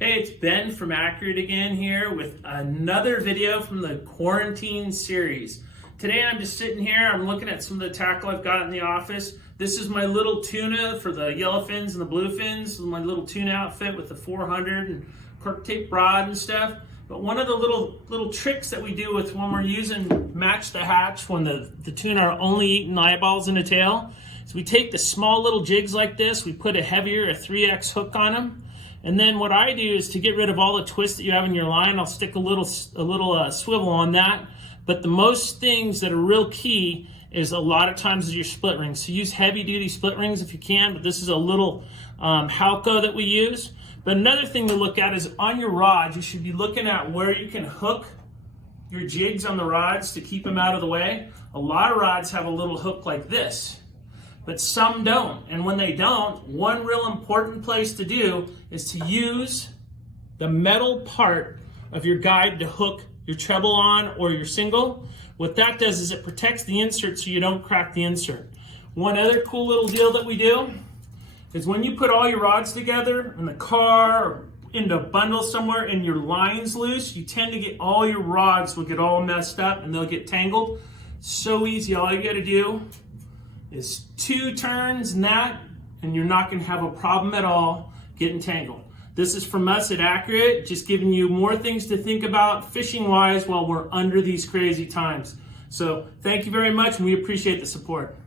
Hey, it's Ben from Accurate again here with another video from the quarantine series. Today I'm just sitting here, I'm looking at some of the tackle I've got in the office. This is my little tuna for the yellow fins and the blue fins, my little tuna outfit with the 400 and cork tape rod and stuff. But one of the little tricks that we do with when we're using match the hatch, when the tuna are only eating eyeballs and a tail, is we take the small little jigs like this, we put a 3X hook on them. And then what I do is to get rid of all the twists that you have in your line, I'll stick a little swivel on that. But the most things that are real key is a lot of times is your split rings. So use heavy duty split rings if you can, but this is a little Halco that we use. But another thing to look at is on your rods, you should be looking at where you can hook your jigs on the rods to keep them out of the way. A lot of rods have a little hook like this, but some don't. And when they don't, one real important place to do is to use the metal part of your guide to hook your treble on or your single. What that does is it protects the insert so you don't crack the insert. One other cool little deal that we do is when you put all your rods together in the car or into a bundle somewhere and your line's loose, you tend to get all your rods will get all messed up and they'll get tangled. So easy, all you gotta do is 2 turns and that, and you're not going to have a problem at all getting tangled. This is from us at Accurate, just giving you more things to think about fishing wise while we're under these crazy times. So thank you very much, and we appreciate the support.